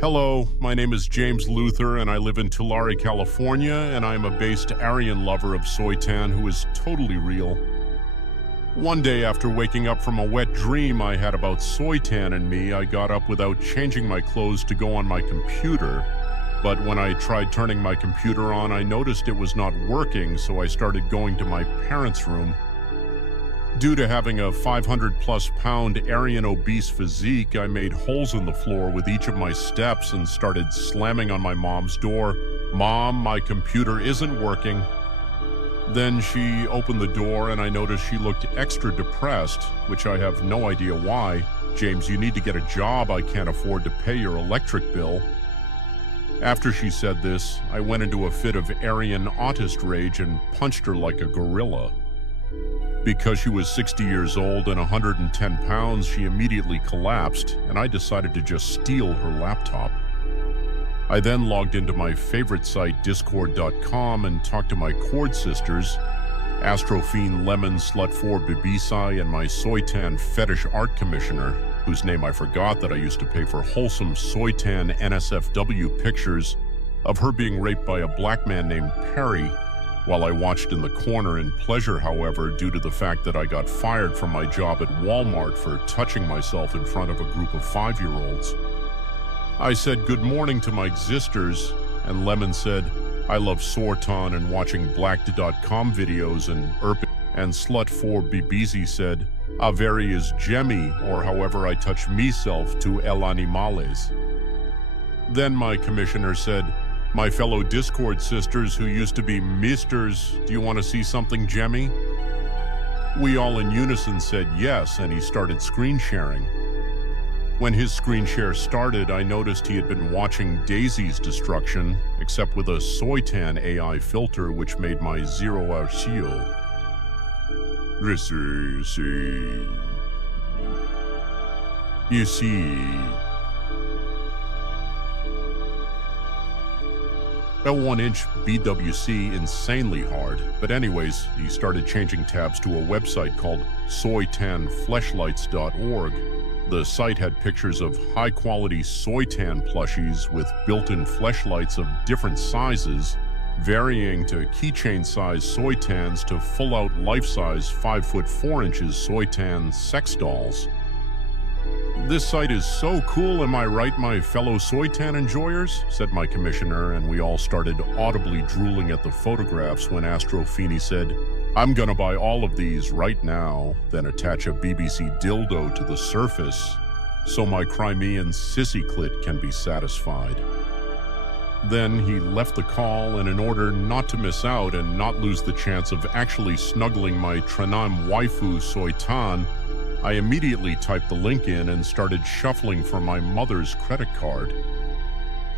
Hello, my name is James Luther and I live in Tulare, California, and I am a based Aryan lover of Soytan who is totally real. One day after waking up from a wet dream I had about Soytan and me, I got up without changing my clothes to go on my computer. But when I tried turning my computer on, I noticed it was not working, so I started going to my parents' room. Due to having a 500-plus pound Aryan obese physique, I made holes in the floor with each of my steps and started slamming on my mom's door. "Mom, my computer isn't working." Then she opened the door and I noticed she looked extra depressed, which I have no idea why. "James, you need to get a job. I can't afford to pay your electric bill." After she said this, I went into a fit of Aryan autist rage and punched her like a gorilla. Because she was 60 years old and 110 pounds, she immediately collapsed, and I decided to just steal her laptop. I then logged into my favorite site, discord.com, and talked to my Cord sisters, Astrophene Lemon Slut4 Bibisai, and my Soytan fetish art commissioner, whose name I forgot, that I used to pay for wholesome Soytan NSFW pictures of her being raped by a black man named Perry, while I watched in the corner in pleasure, however, due to the fact that I got fired from my job at Walmart for touching myself in front of a group of 5-year-olds. I said good morning to my existers, and Lemon said, "I love Soytan and watching blacked.com videos and Slut4 Bibizi said, Averi is Jemmy, or however I touch meself to El Animales." Then my commissioner said, "My fellow Discord sisters who used to be misters, do you want to see something, Jemmy?" We all in unison said yes, and he started screen sharing. When his screen share started, I noticed he had been watching Daisy's destruction, except with a Soytan AI filter which made my zero arcio. You see, a 1-inch BWC insanely hard, but anyways, he started changing tabs to a website called soytanfleshlights.org. The site had pictures of high-quality Soytan plushies with built-in fleshlights of different sizes, varying to keychain-size Soytans to full-out life-size 5'4" Soytan sex dolls. "This site is so cool, am I right, my fellow Soytan enjoyers?" said my commissioner, and we all started audibly drooling at the photographs when Astrophene said, "I'm gonna buy all of these right now, then attach a BBC dildo to the surface so my Crimean sissy clit can be satisfied." Then he left the call, and in order not to miss out and not lose the chance of actually snuggling my Tranam waifu Soytan, I immediately typed the link in and started shuffling for my mother's credit card.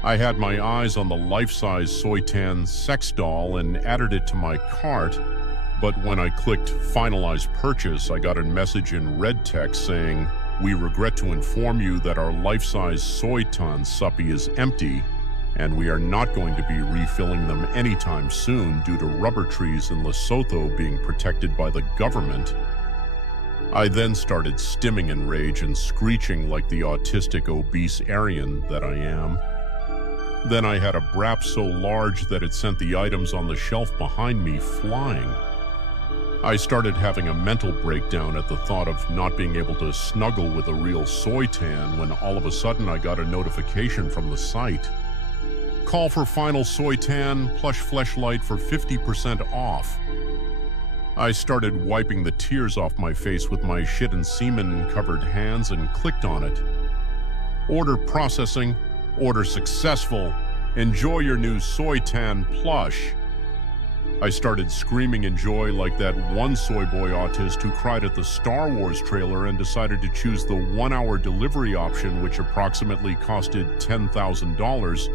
I had my eyes on the life-size Soytan sex doll and added it to my cart, but when I clicked Finalize Purchase, I got a message in red text saying, "We regret to inform you that our life-size Soytan suppy is empty, and we are not going to be refilling them anytime soon due to rubber trees in Lesotho being protected by the government." I then started stimming in rage and screeching like the autistic obese Aryan that I am. Then I had a brap so large that it sent the items on the shelf behind me flying. I started having a mental breakdown at the thought of not being able to snuggle with a real Soytan when all of a sudden I got a notification from the site. "Call for final Soytan plush fleshlight for 50% off." I started wiping the tears off my face with my shit and semen covered hands and clicked on it. "Order processing. Order successful. Enjoy your new Soytan plush." I started screaming in joy like that one soy boy autist who cried at the Star Wars trailer and decided to choose the 1-hour delivery option, which approximately costed $10,000.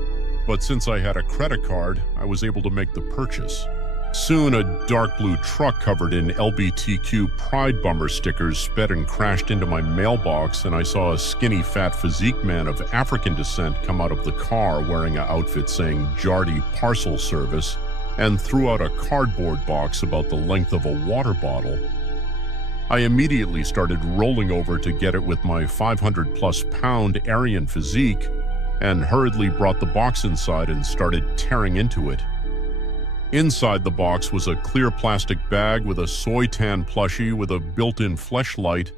But since I had a credit card, I was able to make the purchase. Soon, a dark blue truck covered in LBTQ Pride Bummer stickers sped and crashed into my mailbox, and I saw a skinny, fat physique man of African descent come out of the car wearing an outfit saying Jardy Parcel Service and threw out a cardboard box about the length of a water bottle. I immediately started rolling over to get it with my 500-plus pound Aryan physique, and hurriedly brought the box inside and started tearing into it. Inside the box was a clear plastic bag with a Soytan plushie with a built-in fleshlight,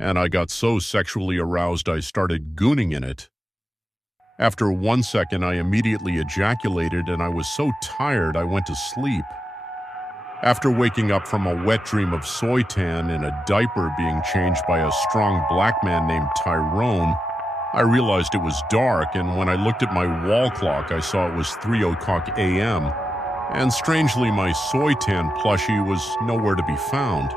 and I got so sexually aroused I started gooning in it. After 1 second, I immediately ejaculated, and I was so tired I went to sleep. After waking up from a wet dream of Soytan in a diaper being changed by a strong black man named Tyrone, I realized it was dark, and when I looked at my wall clock, I saw it was 3:00 a.m., and strangely, my Soytan plushie was nowhere to be found.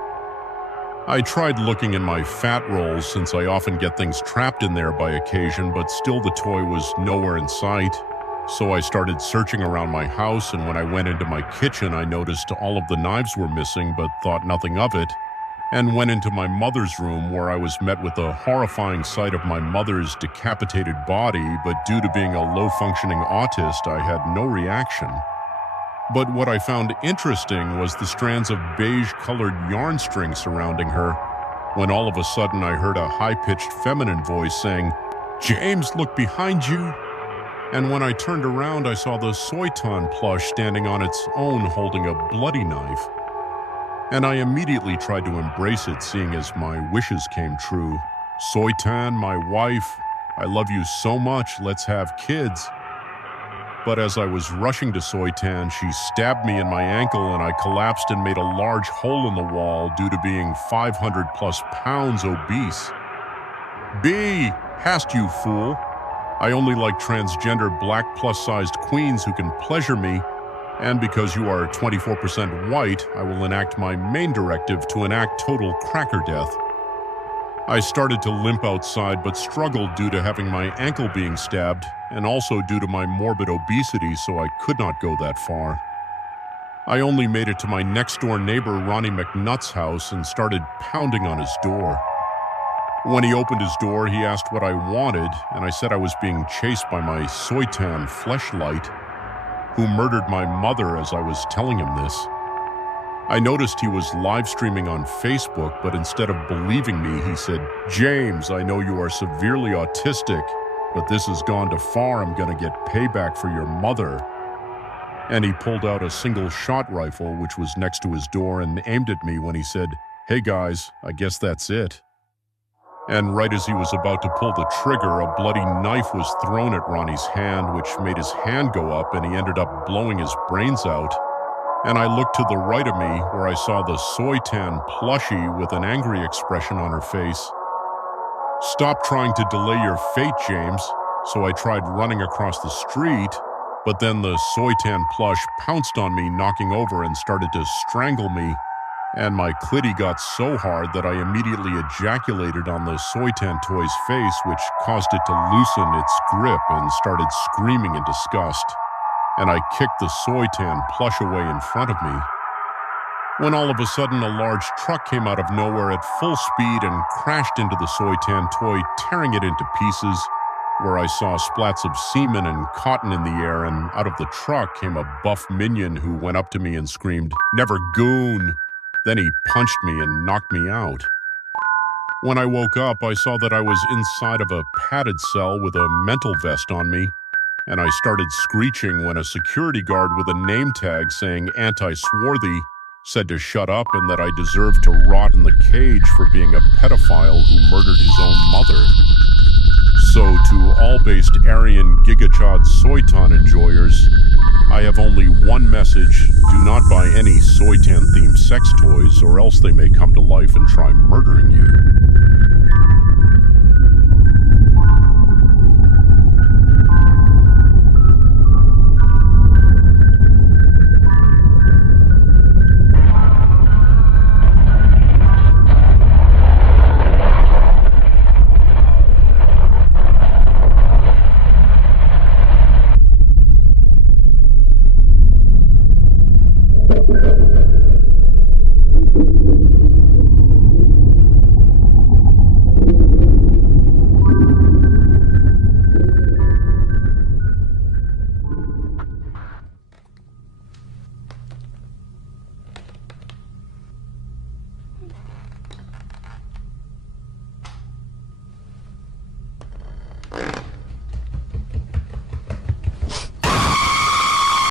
I tried looking in my fat rolls since I often get things trapped in there by occasion, but still the toy was nowhere in sight. So I started searching around my house, and when I went into my kitchen, I noticed all of the knives were missing but thought nothing of it, and went into my mother's room where I was met with the horrifying sight of my mother's decapitated body, but due to being a low-functioning autist, I had no reaction. But what I found interesting was the strands of beige-colored yarn string surrounding her, when all of a sudden I heard a high-pitched feminine voice saying, "James, look behind you!" And when I turned around, I saw the Soytan plush standing on its own holding a bloody knife. And I immediately tried to embrace it, seeing as my wishes came true. "Soytan, my wife, I love you so much, let's have kids." But as I was rushing to Soytan, she stabbed me in my ankle and I collapsed and made a large hole in the wall due to being 500+ pounds obese. "B, hast you fool. I only like transgender black plus-sized queens who can pleasure me, and because you are 24% white, I will enact my main directive to enact total cracker death." I started to limp outside but struggled due to having my ankle being stabbed, and also due to my morbid obesity, so I could not go that far. I only made it to my next-door neighbor Ronnie McNutt's house and started pounding on his door. When he opened his door, he asked what I wanted, and I said I was being chased by my Soytan fleshlight, who murdered my mother as I was telling him this. I noticed he was live streaming on Facebook, but instead of believing me, he said, "James, I know you are severely autistic, but this has gone too far. I'm gonna get payback for your mother." And he pulled out a single-shot rifle, which was next to his door, and aimed at me when he said, "Hey guys, I guess that's it." And right as he was about to pull the trigger, a bloody knife was thrown at Ronnie's hand, which made his hand go up, and he ended up blowing his brains out. And I looked to the right of me, where I saw the Soytan plushie with an angry expression on her face. "Stop trying to delay your fate, James." So I tried running across the street, but then the Soytan plush pounced on me, knocking over and started to strangle me. And my clitty got so hard that I immediately ejaculated on the Soytan toy's face, which caused it to loosen its grip and started screaming in disgust. And I kicked the Soytan plush away in front of me, when all of a sudden a large truck came out of nowhere at full speed and crashed into the Soytan toy, tearing it into pieces, where I saw splats of semen and cotton in the air, and out of the truck came a buff minion who went up to me and screamed, "Never goon!" Then he punched me and knocked me out. When I woke up, I saw that I was inside of a padded cell with a mental vest on me, and I started screeching when a security guard with a name tag saying "anti-swarthy" said to shut up and that I deserved to rot in the cage for being a pedophile who murdered his own mother. So to all based Aryan Gigachad Soytan enjoyers, I have only one message: do not buy any Soytan-themed sex toys, or else they may come to life and try murdering you.